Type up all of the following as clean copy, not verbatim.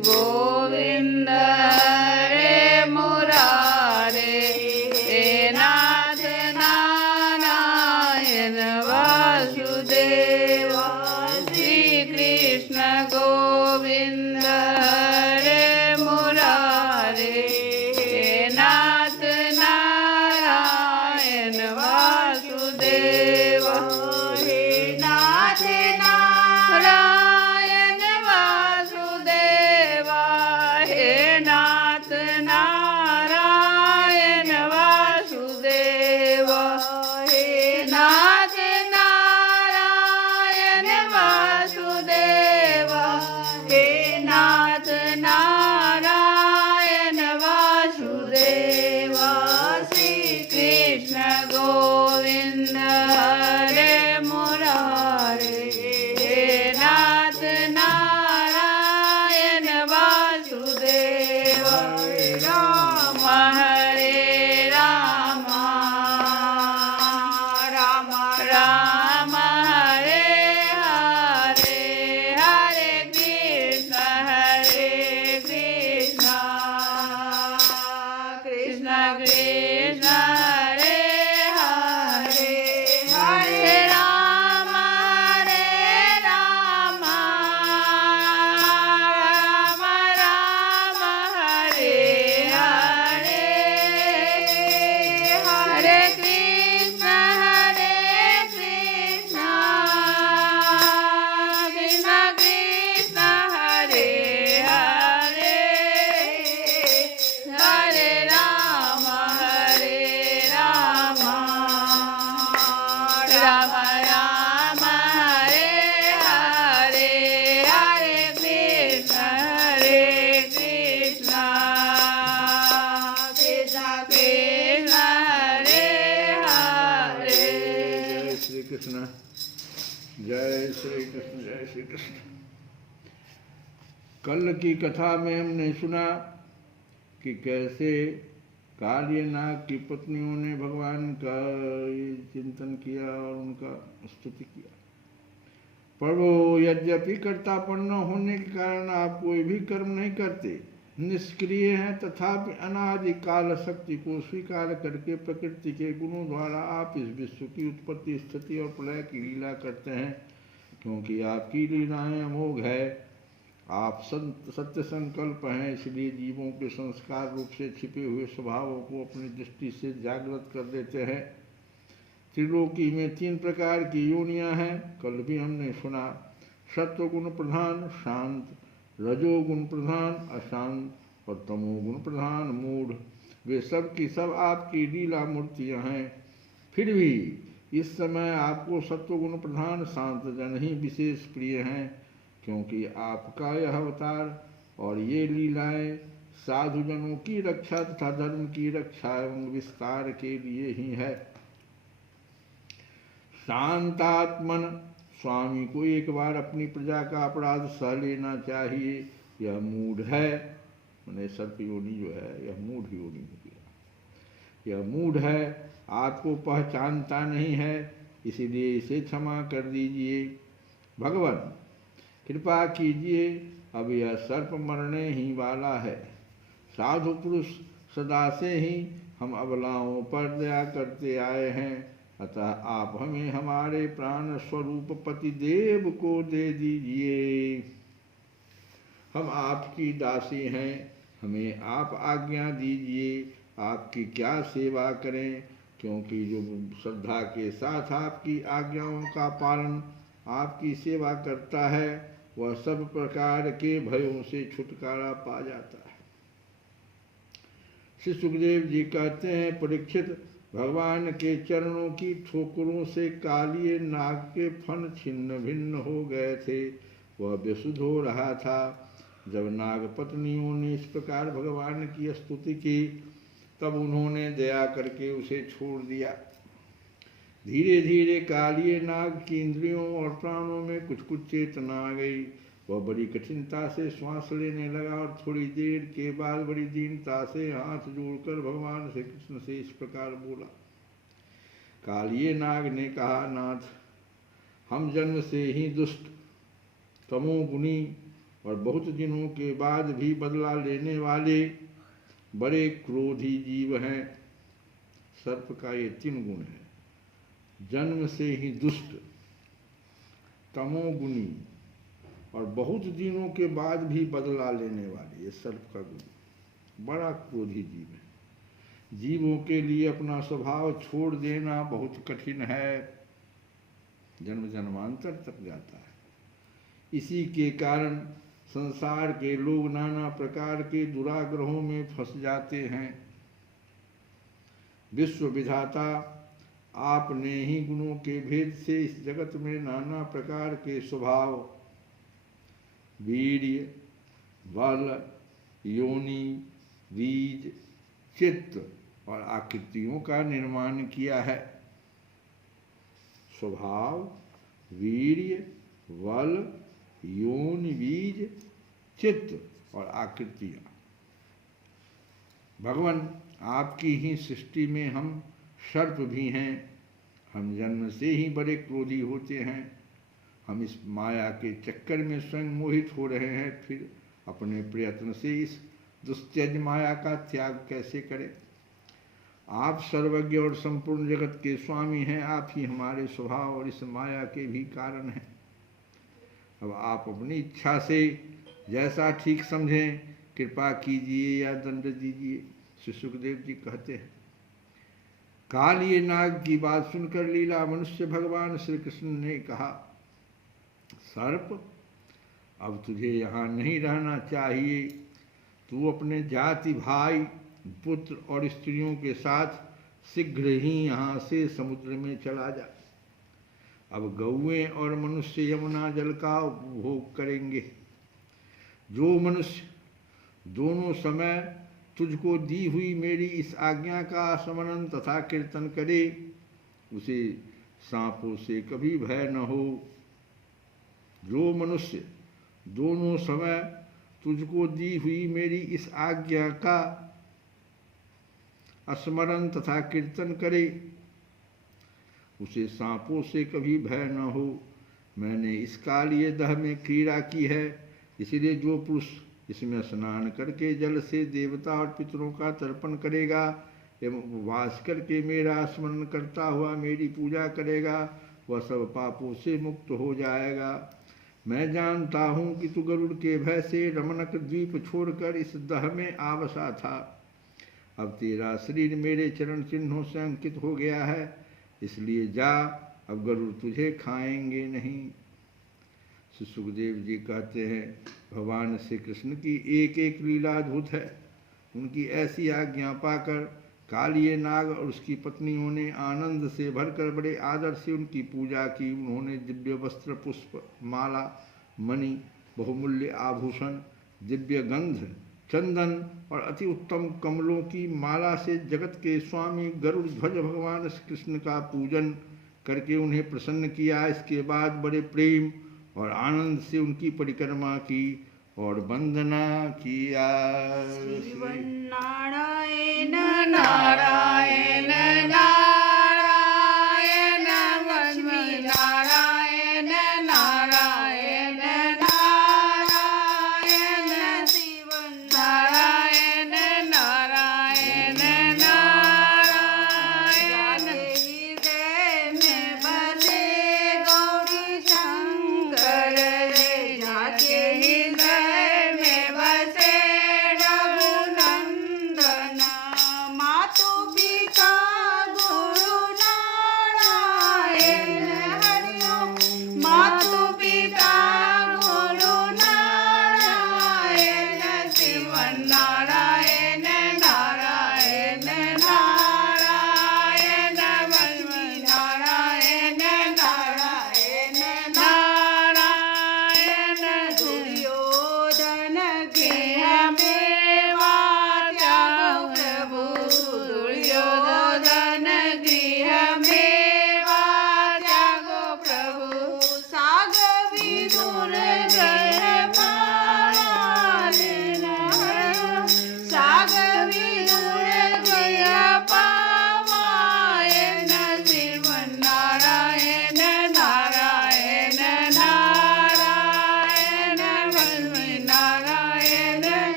गोविंद हरे मुरारे, हे नाथ नारायण वासुदेव। श्री कृष्ण गोविंद हरे मुरारे, हे नाथ नारायण वासुदेव। हे नाथ नारायण वासुदेव, हे नाथ नारायण वासुदेव। हे नाथ नारायण वासुदेव, हे नाथ नारायण वासुदेव। श्री कृष्ण गोविंद हरे मुरारे, हे नाथ नारायण वासुदेव। राम हरे राम, राम राम हरे हरे, हरे कृष्ण कृष्ण कृष्ण हरे हरे, हरे राम राम राम हरे हरे, हरे कृष्ण कृष्ण कृष्ण हरे हरे, हरे राम राम राम हरे हरे, हरे कृष्ण कृष्ण कृष्ण हरे हरे। जय श्री कृष्ण, जय श्री कृष्ण, जय श्री कृष्ण। कल की कथा में हमने सुना कि कैसे कालिय नाग की पत्नियों ने भगवान का चिंतन किया और उनका स्तुति किया। प्रभु, यद्यपि कर्तापन्न होने के कारण आप कोई भी कर्म नहीं करते, निष्क्रिय हैं, तथापि अनादि काल शक्ति को स्वीकार करके प्रकृति के गुणों द्वारा आप इस विश्व की उत्पत्ति, स्थिति और प्रलय की लीला करते हैं। क्योंकि आपकी लीलाएं अमोघ है, आप सत्य संकल्प हैं, इसलिए जीवों के संस्कार रूप से छिपे हुए स्वभावों को अपनी दृष्टि से जागृत कर देते हैं। त्रिलोकी में 3 प्रकार की योनियां हैं, कल भी हमने सुना। सत्वगुण प्रधान शांत, रजोगुण प्रधान अशांत और तमोगुण प्रधान मूढ़। वे सब की सब आपकी लीला मूर्तियां हैं। फिर भी इस समय आपको सत्वगुण प्रधान शांत जन ही विशेष प्रिय हैं, क्योंकि आपका यह अवतार और ये लीलाएं साधुजनों की रक्षा तथा धर्म की रक्षा एवं विस्तार के लिए ही है। शांतात्मन स्वामी को एक बार अपनी प्रजा का अपराध सह लेना चाहिए। यह मूढ़ है, मैंने सर्प योनि जो है यह मूढ़ योनि हो गया। यह मूढ़ है, आपको पहचानता नहीं है, इसीलिए इसे क्षमा कर दीजिए। भगवान कृपा कीजिए, अब यह सर्प मरने ही वाला है। साधु पुरुष सदा से ही हम अबलाओं पर दया करते आए हैं, अतः आप हमें हमारे प्राण स्वरूप पति देव को दे दीजिए। हम आपकी दासी हैं, हमें आप आज्ञा दीजिए, आपकी क्या सेवा करें, क्योंकि जो श्रद्धा के साथ आपकी आज्ञाओं का पालन, आपकी सेवा करता है, वह सब प्रकार के भयों से छुटकारा पा जाता है। श्री सुखदेव जी कहते हैं, परीक्षित, भगवान के चरणों की ठोकरों से कालिए नाग के फन छिन्न भिन्न हो गए थे। वह बेसुध हो रहा था। जब नाग पत्नियों ने इस प्रकार भगवान की स्तुति की, तब उन्होंने दया करके उसे छोड़ दिया। धीरे धीरे कालिए नाग की इंद्रियों और प्राणों में कुछ कुछ चेतना आ गई। वह बड़ी कठिनता से श्वास लेने लगा और थोड़ी देर के बाद बड़ी दीनता से हाथ जोड़कर भगवान श्री कृष्ण से इस प्रकार बोला। कालिए नाग ने कहा, नाथ, हम जन्म से ही दुष्ट, तमोगुणी और बहुत दिनों के बाद भी बदला लेने वाले बड़े क्रोधी जीव हैं। सर्प का ये 3 गुण है, जन्म से ही दुष्ट, तमोगुणी और बहुत दिनों के बाद भी बदला लेने वाले। ये सर्प का गुण, बड़ा क्रोधी जीव है। जीवों के लिए अपना स्वभाव छोड़ देना बहुत कठिन है, जन्म जन्मांतर तक जाता है। इसी के कारण संसार के लोग नाना प्रकार के दुराग्रहों में फंस जाते हैं। विश्व विधाता आपने ही गुणों के भेद से इस जगत में नाना प्रकार के स्वभाव, वीर्य, बल, योनि, बीज, चित्त और आकृतियों का निर्माण किया है। स्वभाव, वीर्य, बल, योनि, बीज, चित्त और आकृतियां। भगवान आपकी ही सृष्टि में हम सर्प भी हैं। हम जन्म से ही बड़े क्रोधी होते हैं। हम इस माया के चक्कर में स्वयं मोहित हो रहे हैं, फिर अपने प्रयत्न से इस दुस्त्यज माया का त्याग कैसे करें। आप सर्वज्ञ और संपूर्ण जगत के स्वामी हैं। आप ही हमारे स्वभाव और इस माया के भी कारण हैं। अब आप अपनी इच्छा से जैसा ठीक समझें कृपा कीजिए या दंड दीजिए। श्री सुखदेव जी कहते हैं, कालिए नाग की बात सुनकर लीला मनुष्य भगवान श्री कृष्ण ने कहा, सर्प अब तुझे यहाँ नहीं रहना चाहिए। तू अपने जाति भाई, पुत्र और स्त्रियों के साथ शीघ्र ही यहाँ से समुद्र में चला जा। अब गौएं और मनुष्य यमुना जल का उपभोग करेंगे। जो मनुष्य दोनों समय तुझको दी हुई मेरी इस आज्ञा का स्मरण तथा कीर्तन करे, उसे सांपों से कभी भय न हो। जो मनुष्य दोनों समय तुझको दी हुई मेरी इस आज्ञा का स्मरण तथा कीर्तन करे, उसे सांपों से कभी भय न हो। मैंने इस कालिए दह में क्रीड़ा की है, इसलिए जो पुरुष इसमें स्नान करके जल से देवता और पितरों का तर्पण करेगा एवं उपवास करके मेरा स्मरण करता हुआ मेरी पूजा करेगा, वह सब पापों से मुक्त हो जाएगा। मैं जानता हूँ कि तू गरुड़ के भय से रमणक द्वीप छोड़कर इस दह में आ बसा था। अब तेरा शरीर मेरे चरण चिन्हों से अंकित हो गया है, इसलिए जा, अब गरुड़ तुझे खाएंगे नहीं। श्री सुखदेव जी कहते हैं, भगवान श्री कृष्ण की एक एक लीला अद्भुत है। उनकी ऐसी आज्ञा पाकर कालिए नाग और उसकी पत्नियों ने आनंद से भरकर बड़े आदर से उनकी पूजा की। उन्होंने दिव्य वस्त्र, पुष्प, माला, मणि, बहुमूल्य आभूषण, दिव्य गंध, चंदन और अति उत्तम कमलों की माला से जगत के स्वामी गरुड़ ध्वज भगवान श्री कृष्ण का पूजन करके उन्हें प्रसन्न किया। इसके बाद बड़े प्रेम और आनंद से उनकी परिक्रमा की और वंदना किया। नारायण नारायण नारायण लक्ष्मी नारायण नारायण नारायण शिव नारायण नारायण नारायण हृदय में बसे गौरी शंकर रे, जाके हृदय में बसे रघुनंदन। मातु पिता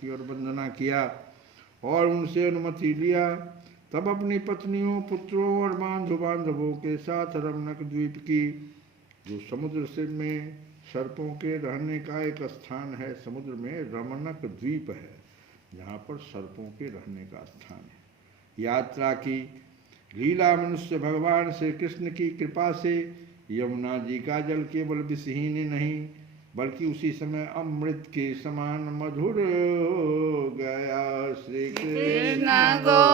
की और वंदना किया और उनसे अनुमति लिया। तब अपनी पत्नियों, पुत्रों और बांधवों के साथ रमणक द्वीप की, जो समुद्र से में सर्पों के रहने का एक स्थान है, समुद्र में रमणक द्वीप है जहाँ पर सर्पों के रहने का स्थान है, यात्रा की। लीला मनुष्य भगवान श्री कृष्ण की कृपा से यमुना जी का जल केवल विषहीन नहीं बल्कि उसी समय अमृत के समान मधुर हो गया। श्री कृष्ण गो